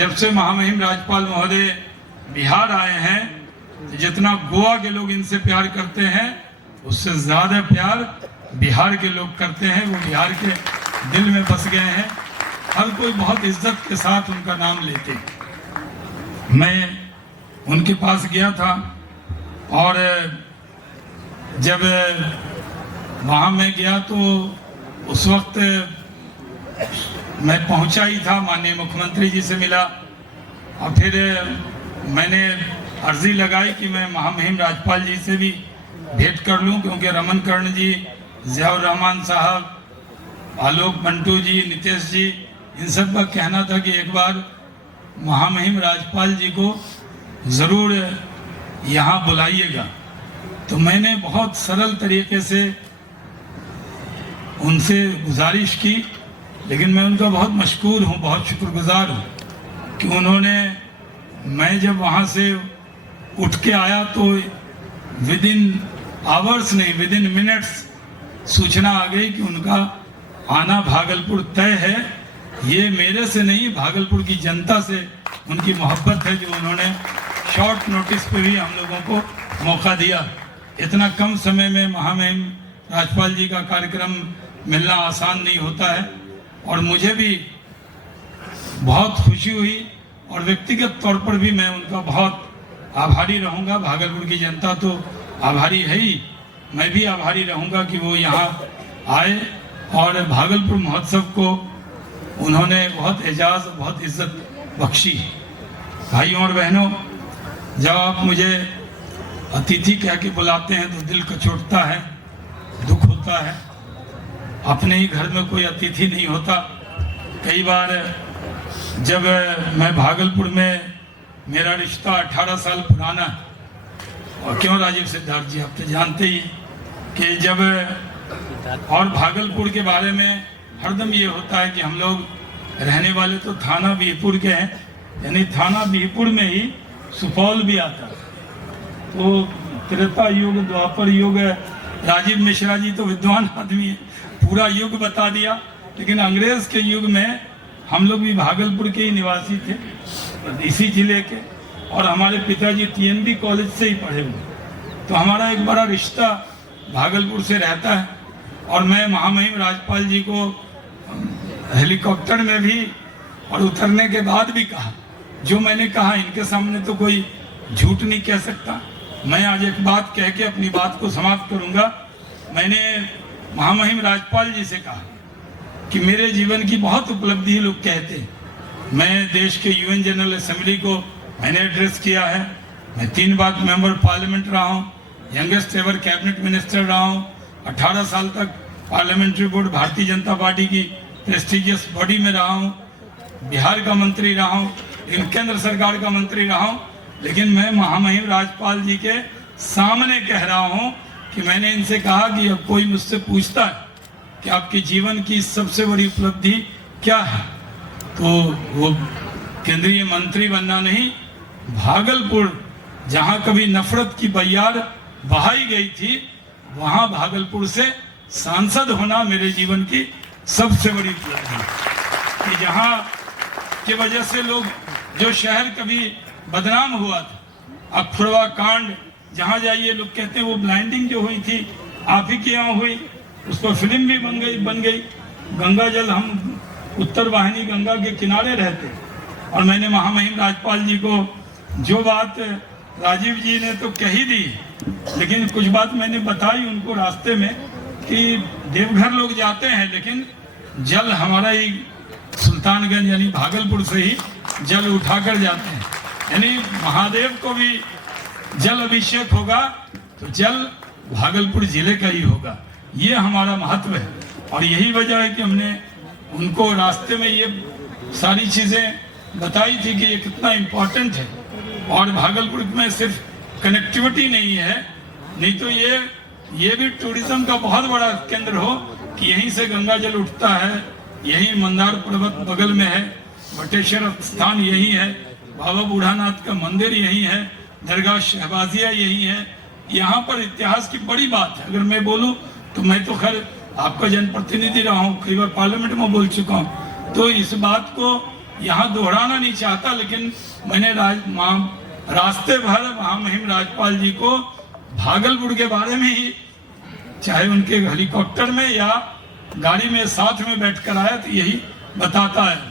जब से महामहिम राज्यपाल महोदय बिहार आए हैं, जितना गोवा के लोग इनसे प्यार करते हैं उससे ज़्यादा प्यार बिहार के लोग करते हैं। वो बिहार के दिल में बस गए हैं, हर कोई बहुत इज्जत के साथ उनका नाम लेते। मैं उनके पास गया था और जब वहाँ मैं गया तो उस वक्त मैं पहुँचा ही था, माननीय मुख्यमंत्री जी से मिला और फिर मैंने अर्जी लगाई कि मैं महामहिम राज्यपाल जी से भी भेंट कर लूं, क्योंकि रमन कर्ण जी, ज़ियाउर रहमान साहब, आलोक मंटू जी, नितेश जी, इन सब का कहना था कि एक बार महामहिम राज्यपाल जी को ज़रूर यहाँ बुलाइएगा। तो मैंने बहुत सरल तरीके से उनसे गुजारिश की, लेकिन मैं उनका बहुत मशकूर हूँ, बहुत शुक्रगुजार हूँ कि उन्होंने, मैं जब वहाँ से उठ के आया तो विद इन आवर्स नहीं, विद इन मिनट्स सूचना आ गई कि उनका आना भागलपुर तय है। ये मेरे से नहीं, भागलपुर की जनता से उनकी मोहब्बत है, जो उन्होंने शॉर्ट नोटिस पे भी हम लोगों को मौका दिया। इतना कम समय में महामहिम राज्यपाल जी का कार्यक्रम मिलना आसान नहीं होता है और मुझे भी बहुत खुशी हुई और व्यक्तिगत तौर पर भी मैं उनका बहुत आभारी रहूंगा। भागलपुर की जनता तो आभारी है ही, मैं भी आभारी रहूंगा कि वो यहाँ आए और भागलपुर महोत्सव को उन्होंने बहुत एजाज़, बहुत इज्जत बख्शी। भाइयों और बहनों, जब आप मुझे अतिथि कह के बुलाते हैं तो दिल कचोटता है, दुख होता है। अपने ही घर में कोई अतिथि नहीं होता। कई बार जब मैं भागलपुर में, मेरा रिश्ता 18 साल पुराना है, और क्यों राजीव सिद्धार्थ जी, आप तो जानते ही कि जब, और भागलपुर के बारे में हरदम ये होता है कि हम लोग रहने वाले तो थाना बिहपुर के हैं, यानी थाना बिहपुर में ही सुपौल भी आता है। तो त्रेता युग, द्वापर युग, राजीव मिश्रा जी तो विद्वान आदमी है, पूरा युग बता दिया। लेकिन अंग्रेज के युग में हम लोग भी भागलपुर के ही निवासी थे, इसी जिले के, और हमारे पिताजी TNB कॉलेज से ही पढ़े हुए। तो हमारा एक बड़ा रिश्ता भागलपुर से रहता है। और मैं महामहिम राज्यपाल जी को हेलीकॉप्टर में भी और उतरने के बाद भी कहा, जो मैंने कहा इनके सामने तो कोई झूठ नहीं कह सकता। मैं आज एक बात कह के अपनी बात को समाप्त करूंगा। मैंने महामहिम राज्यपाल जी से कहा कि मेरे जीवन की बहुत उपलब्धि लोग कहते हैं। मैं देश के UN जनरल असेंबली को मैंने एड्रेस किया है, मैं 3 बार मेंबर पार्लियामेंट रहा हूँ, यंगेस्ट एवर कैबिनेट मिनिस्टर रहा हूँ, 18 साल तक parliamentary board Bharatiya Janata party की प्रेस्टिजियस बॉडी में रहा हूँ, बिहार का मंत्री रहा हूँ, केंद्र सरकार का मंत्री रहा हूँ। लेकिन मैं महामहिम राज्यपाल जी के सामने कह रहा हूँ कि मैंने इनसे कहा कि अब कोई मुझसे पूछता है कि आपके जीवन की सबसे बड़ी उपलब्धि क्या है, तो वो केंद्रीय मंत्री बनना नहीं, भागलपुर जहाँ कभी नफरत की बयार बहाई गई थी, वहाँ भागलपुर से सांसद होना मेरे जीवन की सबसे बड़ी उपलब्धि। कि जहाँ की वजह से लोग, जो शहर कभी बदनाम हुआ था, अखुरवा कांड, जहाँ जाइए लोग कहते हैं वो ब्लाइंडिंग जो हुई थी आप ही के यहाँ हुई, उस पर फिल्म भी बन गई। गंगा जल, हम उत्तर वाहिनी गंगा के किनारे रहते, और मैंने महामहिम राज्यपाल जी को जो बात, राजीव जी ने तो कही दी, लेकिन कुछ बात मैंने बताई उनको रास्ते में कि देवघर लोग जाते हैं, लेकिन जल हमारा ही सुल्तानगंज यानी भागलपुर से ही जल उठाकर जाते हैं। यानी महादेव को भी जल अभिषेक होगा तो जल भागलपुर जिले का ही होगा। ये हमारा महत्व है, और यही वजह है कि हमने उनको रास्ते में ये सारी चीज़ें बताई थी कि ये कितना इम्पोर्टेंट है। और भागलपुर में सिर्फ कनेक्टिविटी नहीं है, नहीं तो ये भी टूरिज्म का बहुत बड़ा केंद्र हो कि यहीं से गंगा जल उठता है, यहीं मंदार पर्वत बगल में है, बटेश्वर स्थान यही है, बाबा बूढ़ानाथ का मंदिर यही है, दरगाह शहबाजिया यही है। यहाँ पर इतिहास की बड़ी बात है। अगर मैं बोलूँ तो मैं तो खैर आपका जनप्रतिनिधि रहा हूँ, कई बार पार्लियामेंट में बोल चुका हूँ, तो इस बात को यहाँ दोहराना नहीं चाहता, लेकिन मैंने रास्ते भर महामहिम राज्यपाल जी को भागलपुर के बारे में ही, चाहे उनके हेलीकॉप्टर में या गाड़ी में साथ में बैठकर आया, तो यही बताता है।